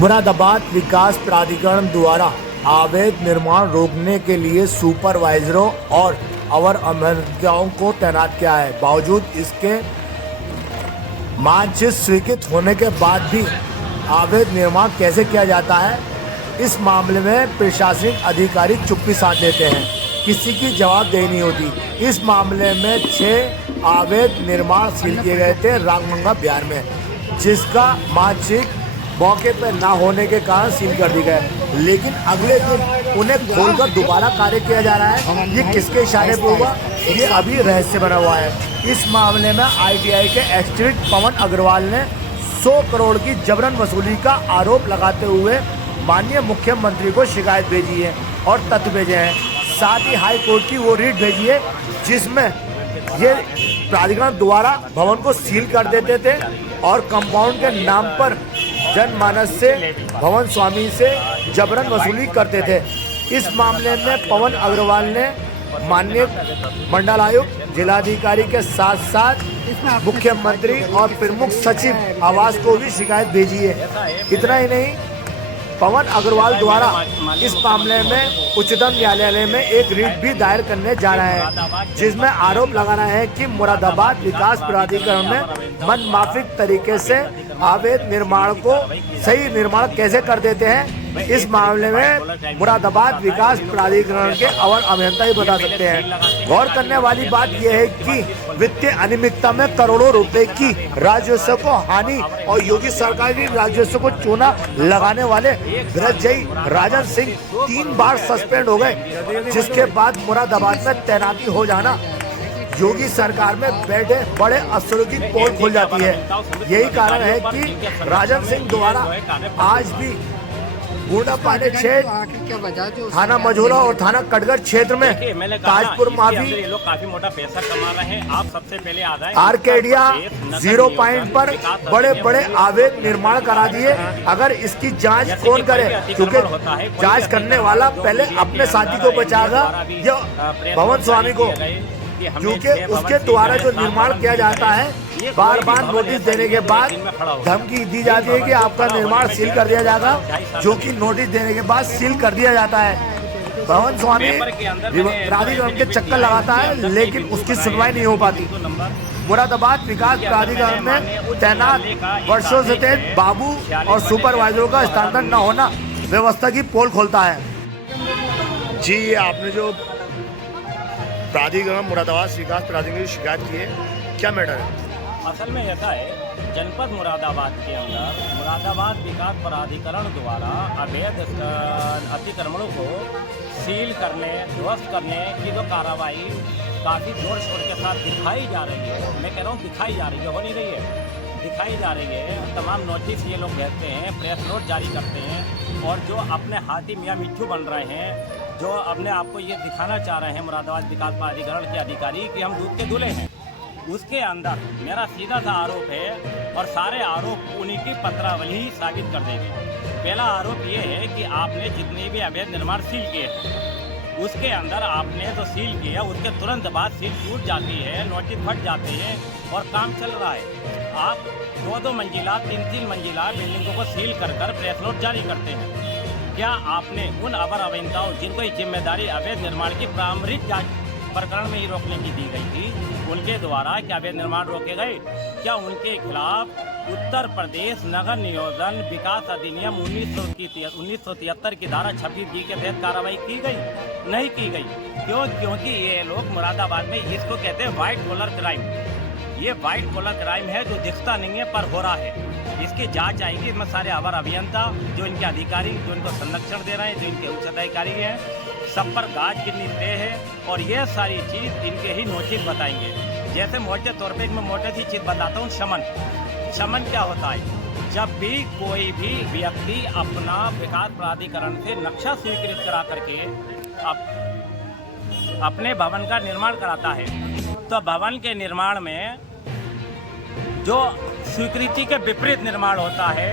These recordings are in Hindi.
मुरादाबाद विकास प्राधिकरण द्वारा अवैध निर्माण रोकने के लिए सुपरवाइजरों और अवर अभियंताओं को तैनात किया है। बावजूद इसके मानचित्र स्वीकृत होने के बाद भी अवैध निर्माण कैसे किया जाता है, इस मामले में प्रशासनिक अधिकारी चुप्पी साध लेते हैं, किसी की जवाबदेही नहीं होती। इस मामले में 6 अवैध निर्माण सील किए गए थे रामगंगा बिहार में, जिसका मानचित्र मौके पर ना होने के कारण सील कर दी गए, लेकिन अगले दिन उन्हें खोलकर दोबारा कार्य किया जा रहा है। ये किसके इशारे पर हुआ, ये अभी रहस्य बना हुआ है। इस मामले में ITI के एक्सट्रीट पवन अग्रवाल ने 100 करोड़ की जबरन वसूली का आरोप लगाते हुए माननीय मुख्यमंत्री को शिकायत भेजी है और तथ्य भेजे हैं। साथ ही हाई कोर्ट की वो रीट भेजी है जिसमें ये प्राधिकरण द्वारा भवन को सील कर देते थे और कंपाउंड के नाम पर जनमानस से भवन स्वामी से जबरन वसूली करते थे। इस मामले में पवन अग्रवाल ने माननीय मंडलायुक्त, जिलाधिकारी के साथ साथ मुख्यमंत्री और प्रमुख सचिव आवास को भी शिकायत भेजी है। इतना ही नहीं, पवन अग्रवाल द्वारा इस मामले में उच्चतम न्यायालय में एक रिट भी दायर करने जा रहा है, जिसमें आरोप लगाना है कि मुरादाबाद विकास प्राधिकरण में मनमाफिक तरीके से अवैध निर्माण को सही निर्माण कैसे कर देते हैं। इस मामले में मुरादाबाद विकास प्राधिकरण के अवर अभियंता ही बता सकते हैं। गौर करने वाली बात यह है कि वित्तीय अनियमितता में करोड़ों रुपए की राजस्व को हानि और योगी सरकार की राजस्व को चूना लगाने वाले ब्रजजयी राजन सिंह 3 बार सस्पेंड हो गए, जिसके बाद मुरादाबाद में तैनाती हो जाना योगी सरकार में बैठे बड़े अफसरों की पोल खुल जाती है। यही कारण है कि राजन सिंह द्वारा आज भी बूढ़ापाने क्षेत्र, थाना मझोला और थाना कटगढ़ क्षेत्र में ताजपुर माफी, लोग काफी मोटा पैसा कमा रहे हैं। आप सबसे पहले आर्केडिया 0 पॉइंट पर बड़े बड़े अवैध निर्माण करा दिए। अगर इसकी जांच कौन करे, क्योंकि जांच करने वाला पहले अपने साथी को बचाएगा या भवन स्वामी को, क्योंकि उसके द्वारा जो निर्माण किया जाता है बार बार नोटिस देने के बाद धमकी दी जाती है कि आपका निर्माण सील कर दिया जाएगा, जो कि नोटिस देने के बाद सील कर दिया जाता है। भवन स्वामी प्राधिकरण के चक्कर लगाता है, लेकिन उसकी सुनवाई नहीं हो पाती। मुरादाबाद विकास प्राधिकरण में तैनात वर्षों से तैनात बाबू और सुपरवाइजरों का स्थानांतरण न होना व्यवस्था की पोल खोलता है। जी, आपने जो प्राधिकरण मुरादाबाद विकास प्राधिकरण की शिकायत की है, क्या मैटर है? असल में ऐसा है, जनपद मुरादाबाद के अंदर मुरादाबाद विकास प्राधिकरण द्वारा अवैध अतिक्रमणों को सील करने, ध्वस्त करने की जो कार्रवाई काफ़ी जोर शोर के साथ दिखाई जा रही है। मैं कह रहा हूँ दिखाई जा रही है, हो नहीं रही है, दिखाई जा रही है। तमाम नोटिस ये लोग भेजते हैं, प्रेस नोट जारी करते हैं, और जो अपने हाथी मियाँ मिट्ठू बन रहे हैं, जो अपने आप को ये दिखाना चाह रहे हैं मुरादाबाद विकास प्राधिकरण के अधिकारी कि हम दूध के दूल्हे हैं, उसके अंदर मेरा सीधा सा आरोप है और सारे आरोप उन्हीं की पत्रावली ही साबित कर देंगे। पहला आरोप ये है कि आपने जितने भी अवैध निर्माण सील किए हैं, उसके अंदर आपने तो सील किया, उसके तुरंत बाद सील टूट जाती है, नोटिस फट जाते हैं और काम चल रहा है। आप 2-2 मंजिला, 3-3 मंजिला बिल्डिंगों को सील कर प्रेस नोट जारी करते हैं। क्या आपने उन अवर अभियंताओं जिनको ये जिम्मेदारी अवैध निर्माण की प्रारंभिक जांच प्रकरण में ही रोकने की दी गई थी, उनके द्वारा क्या अवैध निर्माण रोके गए? क्या उनके खिलाफ उत्तर प्रदेश नगर नियोजन विकास अधिनियम 1973 की धारा 26B के तहत कार्रवाई की गई? नहीं की गई। क्यों? क्योंकि ये लोग मुरादाबाद में इसको कहते हैं व्हाइट कॉलर क्राइम। ये व्हाइट कॉलर क्राइम है जो दिखता नहीं है पर हो रहा है। इसकी जांच आएगी। इसमें सारे अवर अभियंता, जो इनके अधिकारी, जो इनको संरक्षण दे रहे हैं, जो इनके उच्च अधिकारी हैं, सब पर गाज गिरनी तय है और ये सारी चीज़ इनके ही नोटिस बताएंगे। जैसे मोटे तौर पे मैं मोटे सी चीज़ बताता हूँ, शमन क्या होता है? जब भी कोई भी व्यक्ति अपना विकास प्राधिकरण से नक्शा स्वीकृत करा करके अपने भवन का निर्माण कराता है, तो भवन के निर्माण में जो स्वीकृति के विपरीत निर्माण होता है,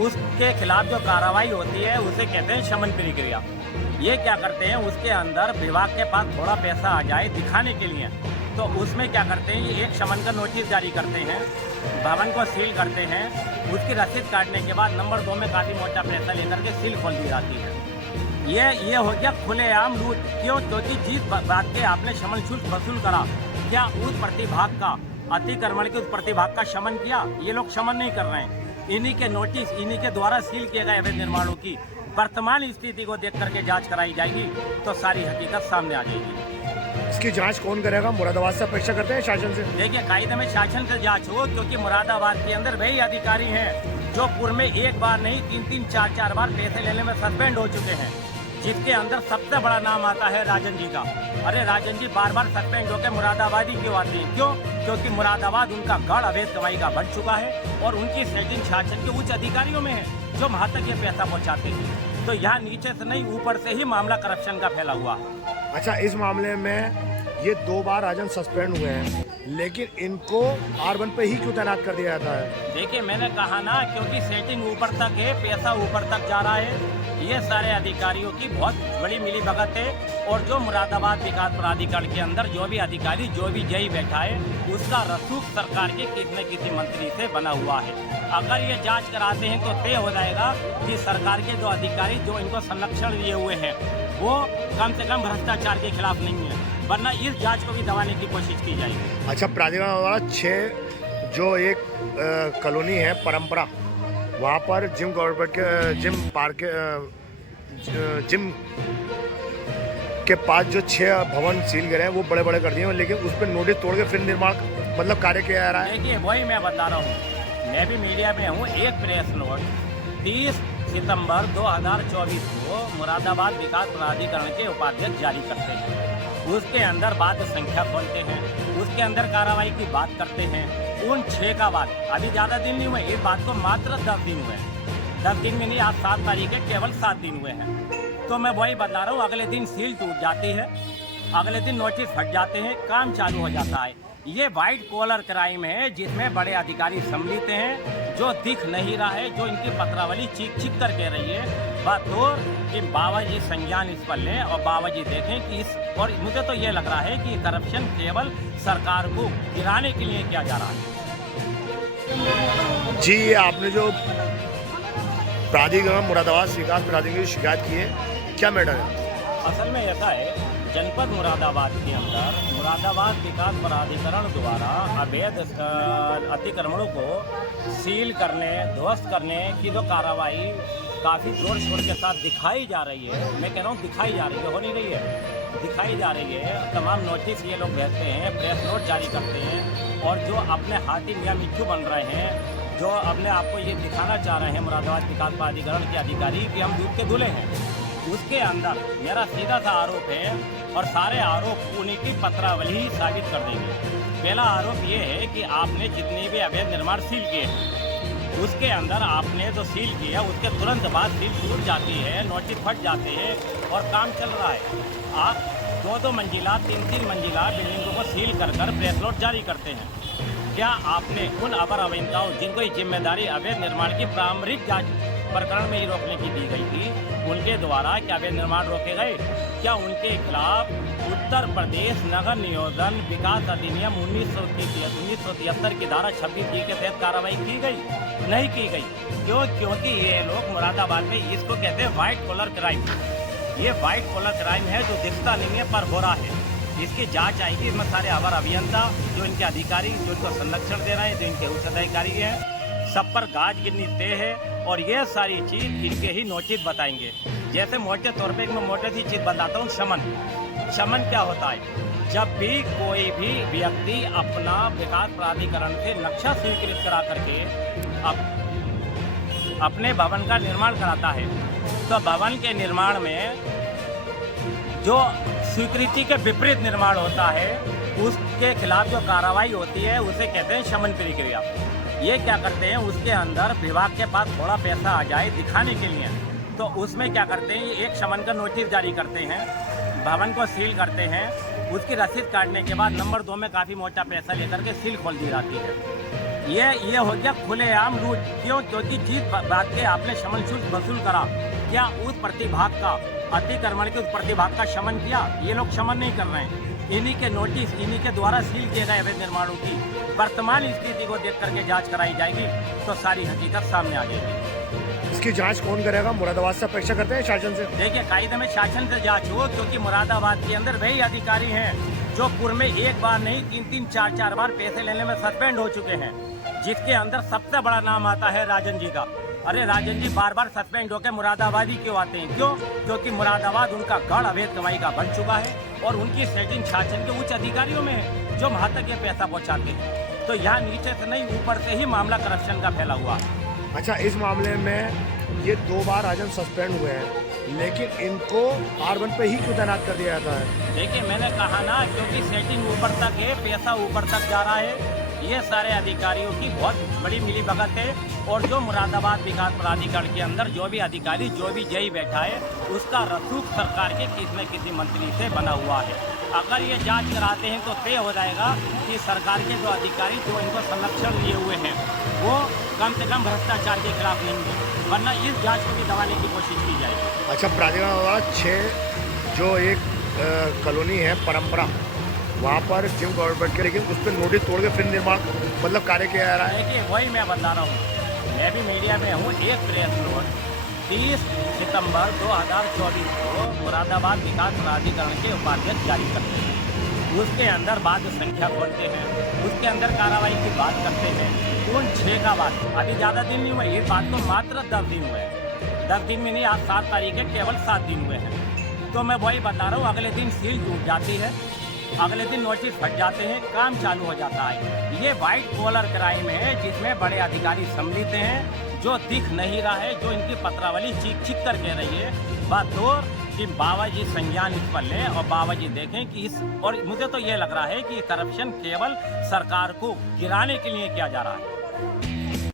उसके खिलाफ जो कार्रवाई होती है उसे कहते हैं शमन प्रक्रिया। ये क्या करते हैं, उसके अंदर विभाग के पास थोड़ा पैसा आ जाए दिखाने के लिए तो उसमें क्या करते हैं, ये एक शमन का नोटिस जारी करते हैं, भवन को सील करते हैं, उसकी रसीद काटने के बाद नंबर 2 में काफ़ी मोटा पैसा लेकर के सील खोल दी जाती है। ये हो गया खुलेआम लूट। क्यों? क्योंकि जिस बात के आपने शमन शुल्क वसूल करा, क्या उस प्रतिभाग का अतिक्रमण के उस प्रतिभाग का शमन किया? ये लोग शमन नहीं कर रहे हैं। इन्हीं के नोटिस, इन्हीं के द्वारा सील किए गए अवैध निर्माणों की वर्तमान स्थिति को देख करके जांच कराई जाएगी तो सारी हकीकत सामने आ जाएगी। इसकी जांच कौन करेगा? मुरादाबाद से अपेक्षा करते हैं, शासन से? देखिए, कायदे में शासन से जांच हो, क्योंकि मुरादाबाद के अंदर वही अधिकारी हैं जो पूर्व में एक बार नहीं 3-3, 4-4 बार पैसे लेने में सस्पेंड हो चुके हैं, जिसके अंदर सबसे बड़ा नाम आता है राजन जी का। अरे राजन जी बार बार सस्पेंड होकर मुरादाबाद ही क्यों आते हैं? क्यों? क्योंकि मुरादाबाद उनका गढ़ अवैध कमाई का बढ़ चुका है और उनकी सेटिंग शासन के उच्च अधिकारियों में है जो वहाँ तक ये पैसा पहुँचाते हैं। तो यहाँ नीचे से नहीं, ऊपर से ही मामला करप्शन का फैला हुआ। अच्छा, इस मामले में ये 2 बार राजन सस्पेंड हुए हैं, लेकिन इनको R1 पे ही क्यों तैनात कर दिया जाता है? देखिए, मैंने कहा ना, क्योंकि सेटिंग ऊपर तक है, पैसा ऊपर तक जा रहा है। ये सारे अधिकारियों की बहुत बड़ी मिलीभगत है और जो मुरादाबाद विकास प्राधिकरण के अंदर जो भी अधिकारी, जो भी जई बैठा है, उसका रसूख सरकार के किसी न किसी मंत्री से बना हुआ है। अगर ये जांच कराते हैं तो तय हो जाएगा कि सरकार के जो अधिकारी जो इनको संरक्षण दिए हुए हैं वो कम से कम भ्रष्टाचार के खिलाफ नहीं है, वरना इस जांच को भी दबाने की कोशिश की जाएगी। अच्छा, प्राधिकरण द्वारा 6 जो एक कॉलोनी है परंपरा, वहाँ पर जिम गवर्नमेंट के जिम के पास जो 6 भवन सील करे हैं वो बड़े बड़े कर दिए हैं, लेकिन उस पर नोटिस तोड़ के फिर निर्माण मतलब कार्य किया जा रहा है। देखिए, वही मैं बता रहा हूँ, मैं भी मीडिया में हूँ। एक प्रेस नोट 30 सितंबर 2024 को मुरादाबाद विकास प्राधिकरण के उपाध्यक्ष जारी करते हैं। उसके अंदर बात संख्या खोलते हैं, उसके अंदर कार्रवाई की बात करते हैं। उन 6 का बाद अभी ज़्यादा दिन नहीं हुए, इस बात को मात्र 10 दिन हुए हैं। 10 दिन में नहीं, आज 7 तारीख है, केवल 7 दिन हुए हैं। तो मैं वही बता रहा हूँ, अगले दिन सील टूट जाती है, अगले दिन नोटिस फट जाते हैं, काम चालू हो जाता है। ये वाइट कॉलर क्राइम है जिसमें बड़े अधिकारी सम्मिलित हैं, जो दिख नहीं रहा है, जो इनकी पत्रावली चीख चीख कर कह रही है बतौर कि बाबा जी संज्ञान इस पर लें और बाबा जी देखें कि इस, और मुझे तो ये लग रहा है कि करप्शन केवल सरकार को गिराने के लिए किया जा रहा है। जी, आपने जो प्राधिकरण मुरादाबाद विकास प्राधिकरण की शिकायत की है, क्या मैटर है? असल में ऐसा है, जनपद मुरादाबाद के अंदर मुरादाबाद विकास प्राधिकरण द्वारा अवैध अतिक्रमणों को सील करने, ध्वस्त करने की जो कार्रवाई काफ़ी जोर शोर के साथ दिखाई जा रही है, मैं कह रहा हूँ दिखाई जा रही है, हो नहीं रही है, दिखाई जा रही है। तमाम नोटिस ये लोग भेजते हैं, प्रेस नोट जारी करते हैं और जो अपने हाथी मियाँ मिट्ठू बन रहे हैं, जो अपने आपको ये दिखाना चाह रहे हैं मुरादाबाद विकास प्राधिकरण के अधिकारी कि हम दूध के दूल्हे हैं, उसके अंदर मेरा सीधा सा आरोप है और सारे आरोप उन्हीं की पत्रावली ही साबित कर देंगे। पहला आरोप ये है कि आपने जितने भी अवैध निर्माण सील किए हैं, उसके अंदर आपने जो सील किया उसके तुरंत बाद सील टूट जाती है, नोटिस फट जाते हैं और काम चल रहा है। आप 2-2 मंजिला, 3-3 मंजिला बिल्डिंगों को सील कर प्रेस नोट जारी करते हैं। क्या आपने उन अवर अभियंताओं जिनको ये जिम्मेदारी अवैध निर्माण की प्रारंभिक जांच प्रकरण में ही रोकने की दी गई थी, उनके द्वारा क्या अवैध निर्माण रोके गए? क्या उनके खिलाफ उत्तर प्रदेश नगर नियोजन विकास अधिनियम 1973 की धारा 26 के तहत कार्रवाई की गई? नहीं की गई। क्यों? क्योंकि ये लोग मुरादाबाद में इसको कहते हैं व्हाइट कॉलर क्राइम। ये व्हाइट कॉलर क्राइम है जो दिखता नहीं है पर हो रहा है। इसकी जांच आएगी। इसमें सारे अवर अभियंता, जो इनके अधिकारी, जो इनको संरक्षण दे रहे हैं, जो इनके उच्च अधिकारी हैं, सब पर गाज गिरनी तय है और ये सारी चीज़ इनके ही नोटिस बताएंगे। जैसे मोटे तौर पे मैं मोटे सी चीज़ बताता हूँ, शमन क्या होता है? जब भी कोई भी व्यक्ति अपना विकास प्राधिकरण से नक्शा स्वीकृत करा करके अपने भवन का निर्माण कराता है, तो भवन के निर्माण में जो स्वीकृति के विपरीत निर्माण होता है उसके खिलाफ जो कार्रवाई होती है उसे कहते हैं शमन प्रक्रिया। ये क्या करते हैं, उसके अंदर विभाग के पास थोड़ा पैसा आ जाए दिखाने के लिए, तो उसमें क्या करते हैं, एक शमन का नोटिस जारी करते हैं, भवन को सील करते हैं, उसकी रसीद काटने के बाद नंबर 2 में काफ़ी मोटा पैसा लेकर के सील खोल दी जाती है। ये हो गया खुलेआम लूट। क्यों? क्योंकि जिस बात के आपने शमन शुल्क वसूल करा, क्या उस प्रतिभाग का अतिक्रमण के उस प्रतिभाग का शमन किया? ये लोग शमन नहीं कर रहे हैं। इन्हीं के नोटिस, इन्हीं के द्वारा सील किए गए अवैध निर्माणों की वर्तमान स्थिति को देख करके जांच कराई जाएगी तो सारी हकीकत सामने आ जाएगी। इसकी जांच कौन करेगा? मुरादाबाद से अपेक्षा करते हैं शासन से? देखिए, कायदे में शासन से जांच हो, क्योंकि मुरादाबाद के अंदर वही अधिकारी हैं जो पूर्व में एक बार नहीं 3-3, 4-4 बार पैसे लेने में सस्पेंड हो चुके हैं, जिसके अंदर सबसे बड़ा नाम आता है राजन जी का। अरे राजन जी बार बार सस्पेंड होकर मुरादाबाद ही क्यों आते हैं? क्यों? क्योंकि मुरादाबाद उनका गढ़ अवैध कमाई का बन चुका है और उनकी सेटिंग शासन के उच्च अधिकारियों में है जो वहाँ तक ये पैसा पहुँचाते हैं। तो यहाँ नीचे से नहीं, ऊपर से ही मामला करप्शन का फैला हुआ है। अच्छा, इस मामले में ये 2 बार राजन सस्पेंड हुए हैं, लेकिन इनको R1 पे ही क्यों तैनात कर दिया जाता है? देखिए, मैंने कहा ना, क्योंकि सेटिंग ऊपर तक है, पैसा ऊपर तक जा रहा है। ये सारे अधिकारियों की बहुत बड़ी मिलीभगत है और जो मुरादाबाद विकास प्राधिकरण के अंदर जो भी अधिकारी, जो भी जय बैठा है, उसका रसूख सरकार के किसी न किसी मंत्री से बना हुआ है। अगर ये जांच कराते हैं तो तय हो जाएगा कि सरकार के जो अधिकारी जो इनको संरक्षण लिए हुए हैं वो कम से कम भ्रष्टाचार के खिलाफ नहीं है, वरना इस जांच को भी दबाने की कोशिश की जाएगी। अच्छा, प्राधिकरण द्वारा 6 जो एक कॉलोनी है परंपरा, वहाँ पर जिम गवर्नमेंट के, लेकिन उस पर नोटिस तोड़ के फिर निर्माण मतलब कार्य किया जा रहा है। देखिए, वही मैं बता रहा हूँ, मैं भी मीडिया में हूँ। एक प्रेस नोट 30 सितंबर 2024 को मुरादाबाद विकास प्राधिकरण के उपाध्यक्ष जारी करते हैं। उसके अंदर बाद संख्या खोलते हैं, उसके अंदर कार्रवाई की बात करते हैं। उन 6 का बात अभी ज़्यादा दिन नहीं हुए, ये बात तो मात्र 10 दिन हुए हैं। 10 दिन में नहीं, आज 7 तारीख है, केवल 7 दिन हुए हैं। तो मैं वही बता रहा हूँ, अगले दिन सील टूट जाती है, अगले दिन नोटिस फट जाते हैं, काम चालू हो जाता है। ये वाइट कॉलर क्राइम है जिसमें बड़े अधिकारी सम्मिलित हैं, जो दिख नहीं रहा है, जो इनकी पत्रावली चीख चीख कर कह रही है। बात तो कि बाबा जी संज्ञान इस पर लें और बाबा जी देखें कि इस, और मुझे तो ये लग रहा है कि करप्शन केवल सरकार को गिराने के लिए किया जा रहा है।